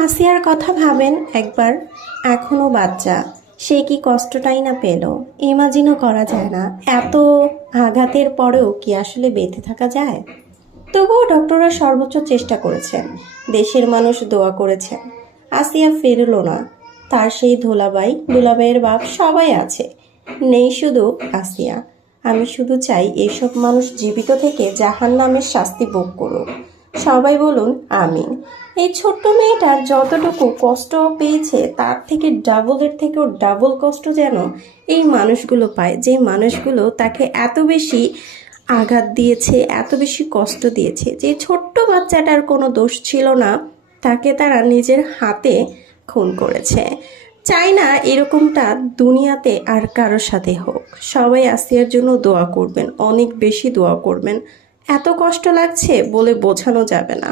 আসিয়ার কথা ভাবেন একবার। এখনো বাচ্চা, সে কি কষ্টটাই না পেল। ইমাজিনও করা যায় না, এত আঘাতের পরেও কি আসলে বেঁচে থাকা যায়। তবুও ডক্টররা সর্বোচ্চ চেষ্টা করেছেন, দেশের মানুষ দোয়া করেছেন। আসিয়া ফিরল না, তার সেই দুলাভাইয়ের বাপ সবাই আছে, নেই শুধু আসিয়া। আমি শুধু চাই এইসব মানুষ জীবিত থেকে জাহান্নামের শাস্তি ভোগ করুক। সবাই বলুন আমিন। এই ছোট্ট মেয়েটার যতটুকু কষ্ট পেয়েছে তার থেকে ডাবলের থেকেও ডাবল কষ্ট যেন এই মানুষগুলো পায়, যে মানুষগুলো তাকে এত বেশি আঘাত দিয়েছে, এত বেশি কষ্ট দিয়েছে। যে ছোট্ট বাচ্চাটার কোনো দোষ ছিল না, তাকে তারা নিজের হাতে খুন করেছে। চাই না এরকমটা দুনিয়াতে আর কারোর সাথে হোক। সবাই আসিয়ার জন্য দোয়া করবেন, অনেক বেশি দোয়া করবেন। এত কষ্ট লাগছে বলে বোঝানো যাবে না।